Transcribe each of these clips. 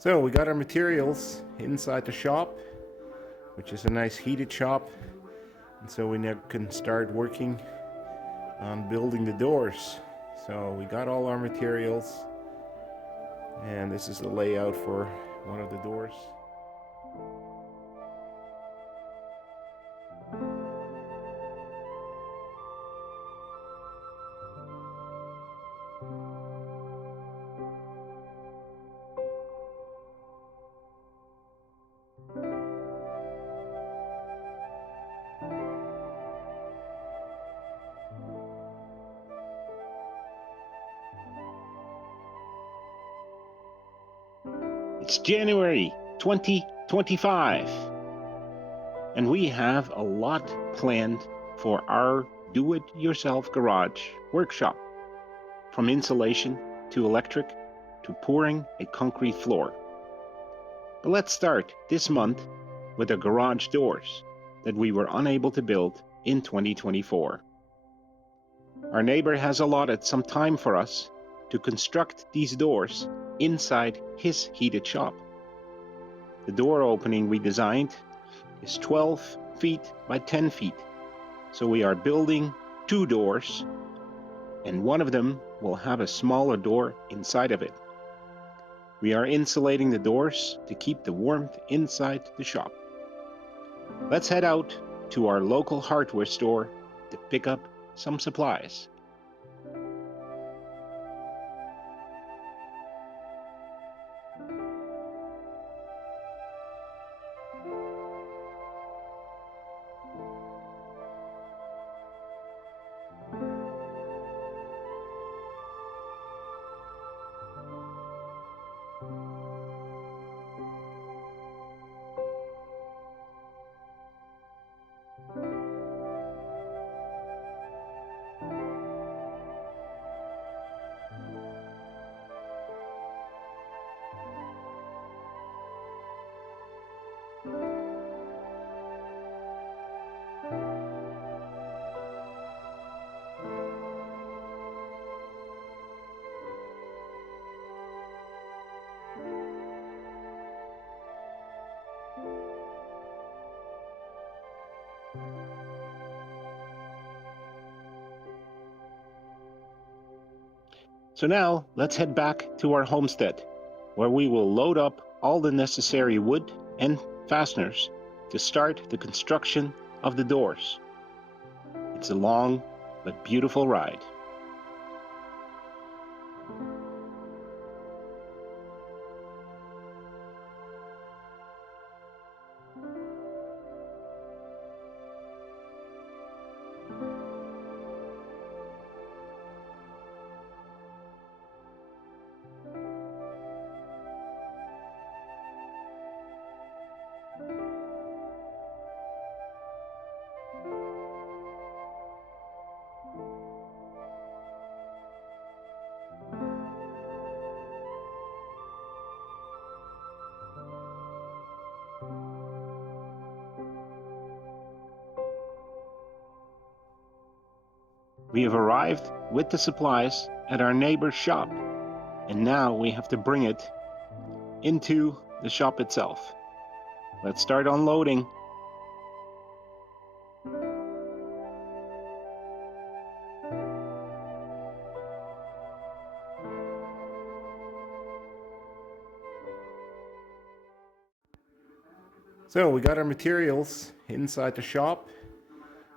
So we got our materials inside the shop, which is a nice heated shop, and so we now can start working on building the doors. So we got all our materials, and this is the layout for one of the doors. It's January 2025, and we have a lot planned for our do-it-yourself garage workshop, from insulation to electric to pouring a concrete floor. But let's start this month with the garage doors that we were unable to build in 2024. Our neighbor has allotted some time for us to construct these doors inside his heated shop. The door opening we designed is 12 feet by 10 feet, so we are building two doors, and one of them will have a smaller door inside of it. We are insulating the doors to keep the warmth inside the shop. Let's head out to our local hardware store to pick up some supplies. So now let's head back to our homestead, where we will load up all the necessary wood and fasteners to start the construction of the doors. It's a long but beautiful ride. We have arrived with the supplies at our neighbor's shop, and now we have to bring it into the shop itself. Let's start unloading. So we got our materials inside the shop,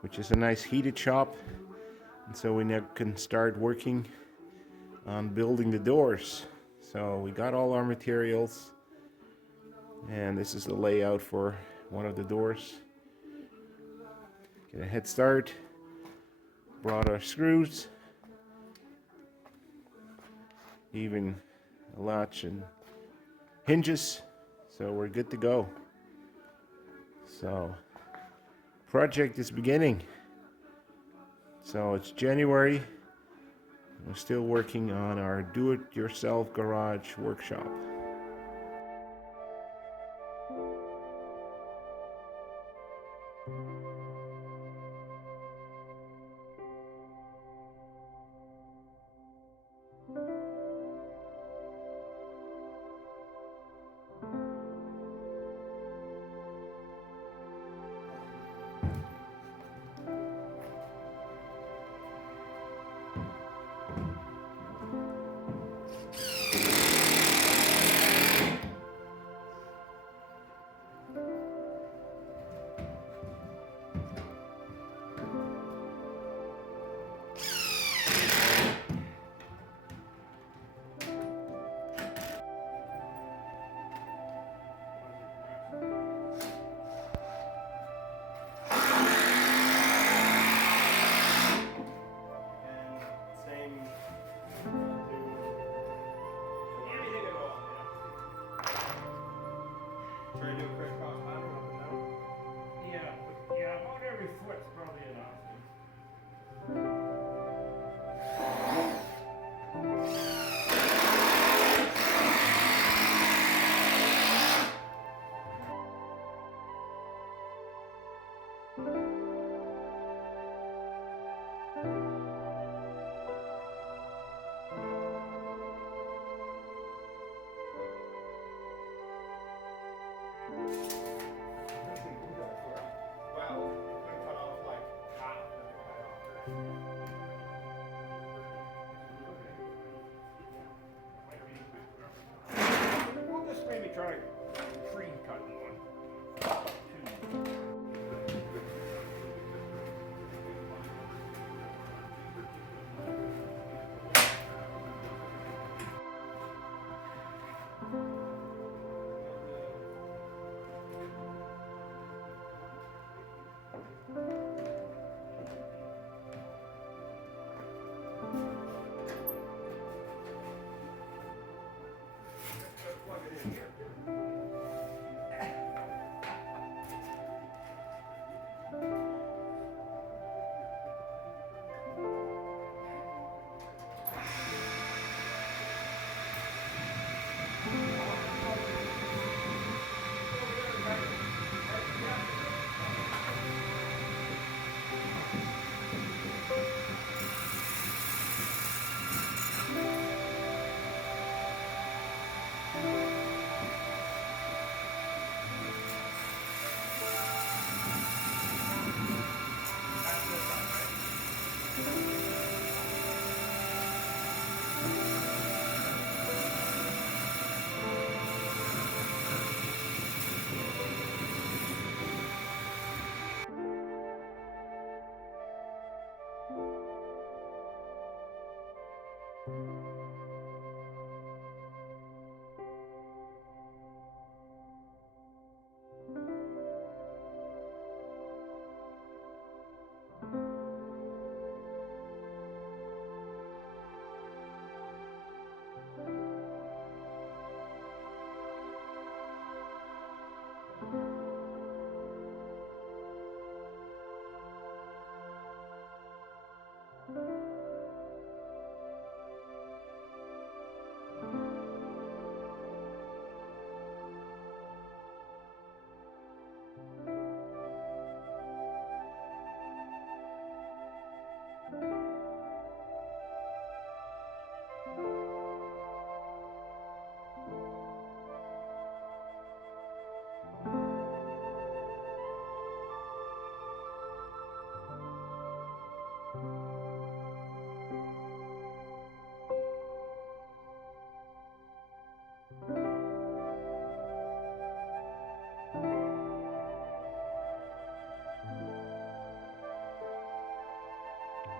which is a nice heated shop, and so we now can start working on building the doors. So we got all our materials, and this is the layout for one of the doors. Get a head start. Brought our screws, even a latch and hinges, so we're good to go. So project is beginning. So it's January. We're still working on our do-it-yourself garage workshop.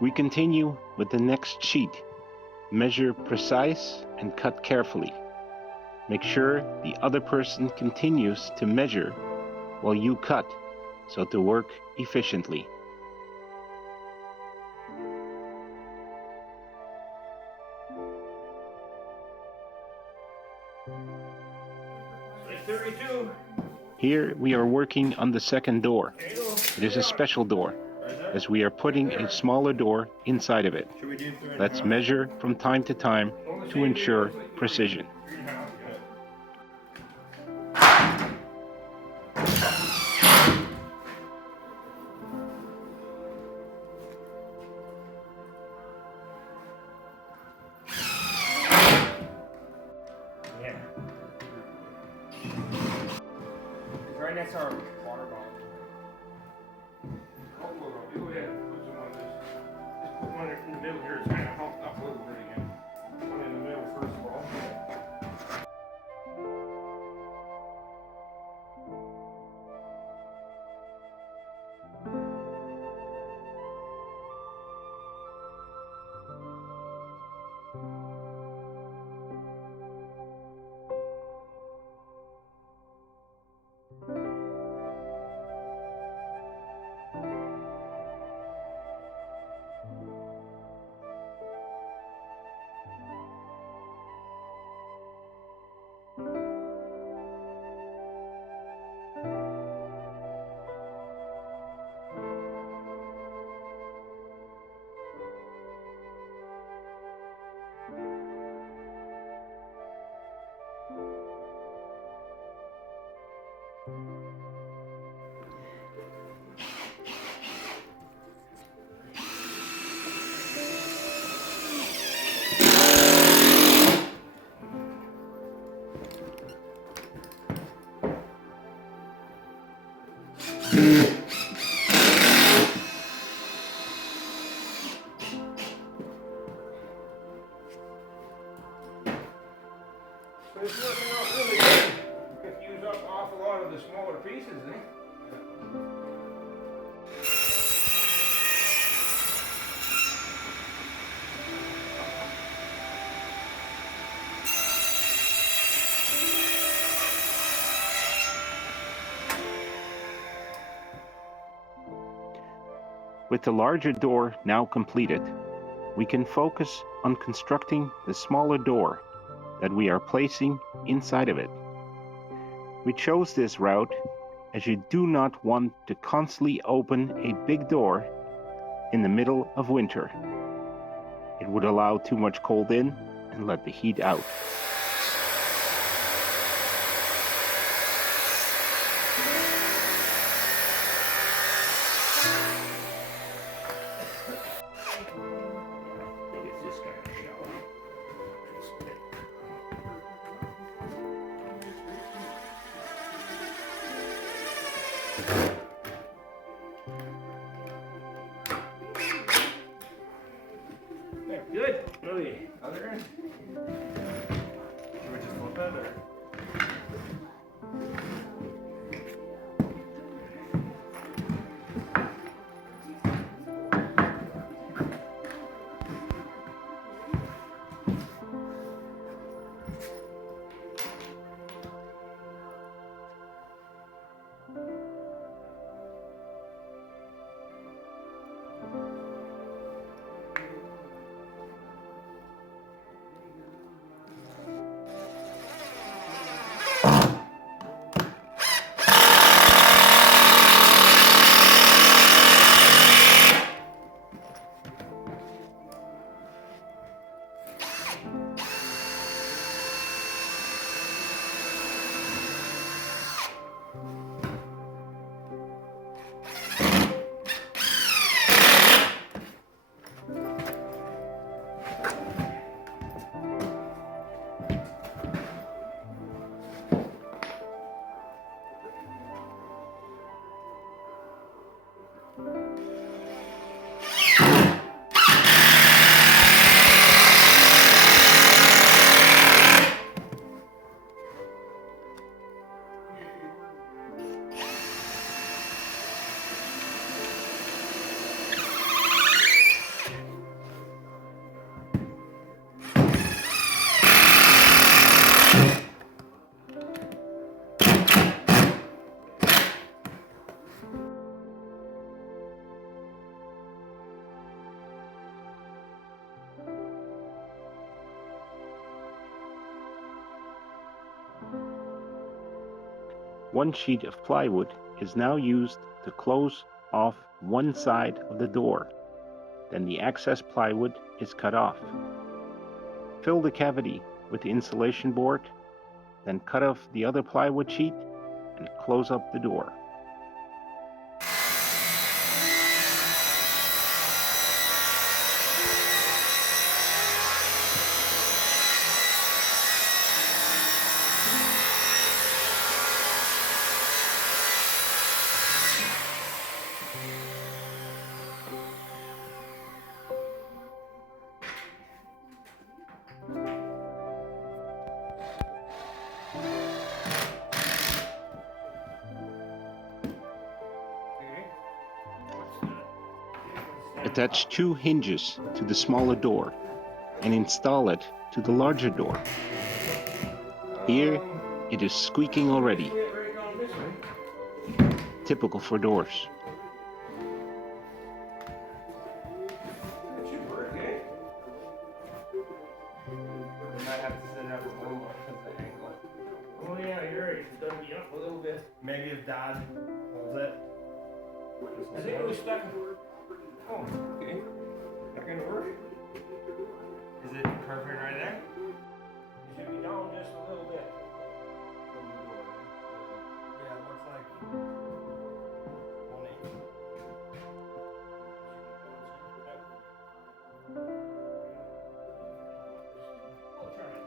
We continue with the next sheet. Measure precise and cut carefully. Make sure the other person continues to measure while you cut, so to work efficiently. Here we are working on the second door. It is a special door, as we are putting a smaller door inside of it. Let's measure from time to time to ensure precision. Right next to our water bottle. Go ahead, put some on this. Just put one in the middle here, it's kind of humped up a little bit again. One in the middle first of all. But it's working out really good. You can use up an awful lot of the smaller pieces, eh? With the larger door now completed, we can focus on constructing the smaller door that we are placing inside of it. We chose this route as you do not want to constantly open a big door in the middle of winter. It would allow too much cold in and let the heat out. Good. Really. Other end. Should we just flip it or? One sheet of plywood is now used to close off one side of the door. Then the excess plywood is cut off. Fill the cavity with the insulation board, then cut off the other plywood sheet and close up the door. Attach 2 hinges to the smaller door and install it to the larger door. Here it is squeaking already, typical for doors. That should work, eh? You might have to set it up a little more because of the angle. Oh yeah, you're right. It's done me up a little bit. Maybe if Dad holds it. I think it was stuck. Oh, okay. That gonna work? Is it perfect right there? It should be down just a little bit from the door. Yeah, it looks like 1/8. I'll try it.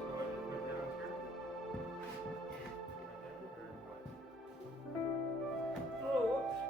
So I just put that on here. Oh, whoops.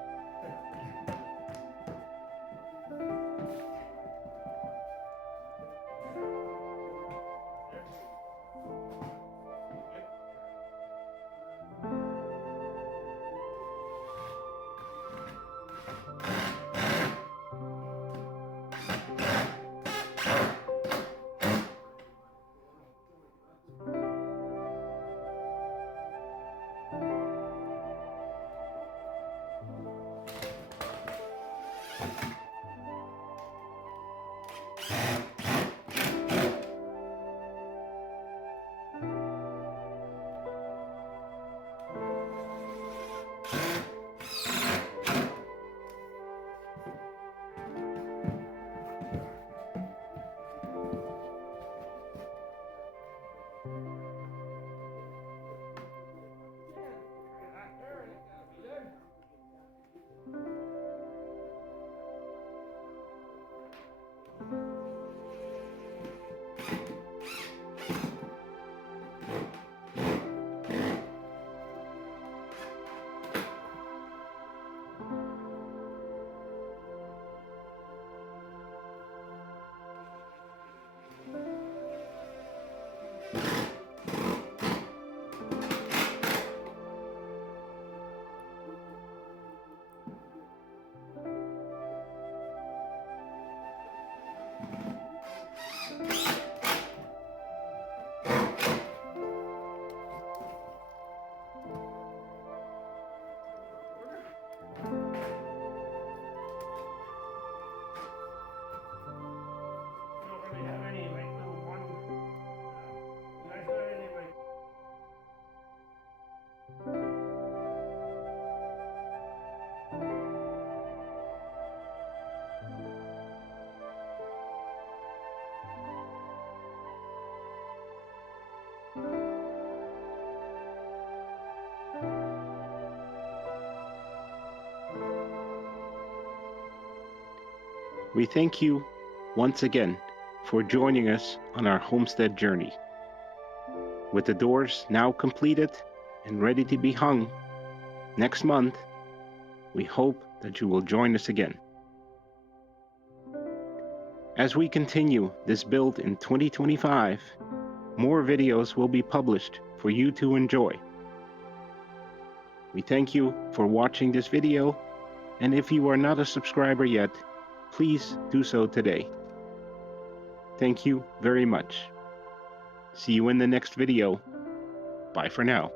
We thank you once again for joining us on our homestead journey. With the doors now completed and ready to be hung next month, we hope that you will join us again. As we continue this build in 2025, more videos will be published for you to enjoy. We thank you for watching this video, and if you are not a subscriber yet, please do so today. Thank you very much. See you in the next video. Bye for now.